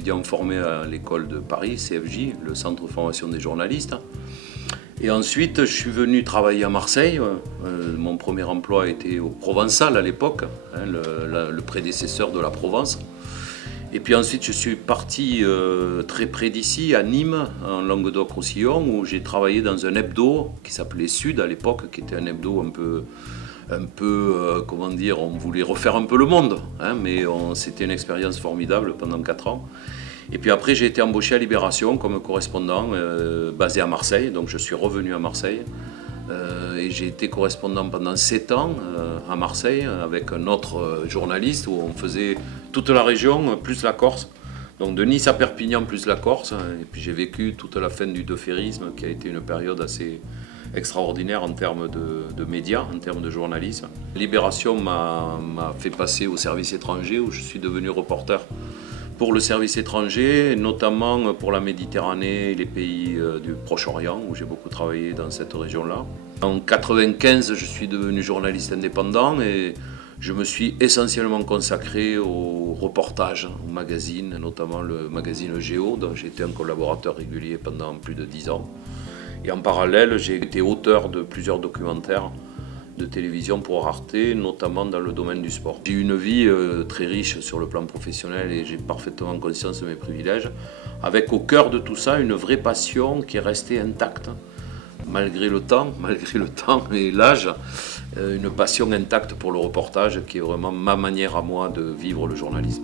étudiant formé à l'école de Paris, CFJ, le Centre de formation des journalistes. Et ensuite, je suis venu travailler à Marseille. Mon premier emploi était au Provençal à l'époque, hein, le prédécesseur de la Provence. Et puis ensuite, je suis parti très près d'ici, à Nîmes, en Languedoc-Roussillon, où j'ai travaillé dans un hebdo qui s'appelait Sud à l'époque, qui était un hebdo comment dire, on voulait refaire un peu le monde, hein, mais c'était une expérience formidable pendant 4 ans. Et puis après, j'ai été embauché à Libération comme correspondant basé à Marseille, donc je suis revenu à Marseille. Et j'ai été correspondant pendant 7 ans à Marseille avec un autre journaliste où on faisait toute la région plus la Corse. Donc de Nice à Perpignan plus la Corse. Et puis j'ai vécu toute la fin du deferrisme qui a été une période assez extraordinaire en termes de médias, en termes de journalisme. Libération m'a fait passer au service étranger où je suis devenu reporter pour le service étranger, notamment pour la Méditerranée et les pays du Proche-Orient, où j'ai beaucoup travaillé dans cette région-là. En 1995, je suis devenu journaliste indépendant et je me suis essentiellement consacré au reportage, au magazine, notamment le magazine Géo, dont j'ai été un collaborateur régulier pendant plus de 10 ans. Et en parallèle, j'ai été auteur de plusieurs documentaires de télévision pour Arte, notamment dans le domaine du sport. J'ai eu une vie très riche sur le plan professionnel et j'ai parfaitement conscience de mes privilèges, avec au cœur de tout ça une vraie passion qui est restée intacte, malgré le temps et l'âge, une passion intacte pour le reportage qui est vraiment ma manière à moi de vivre le journalisme.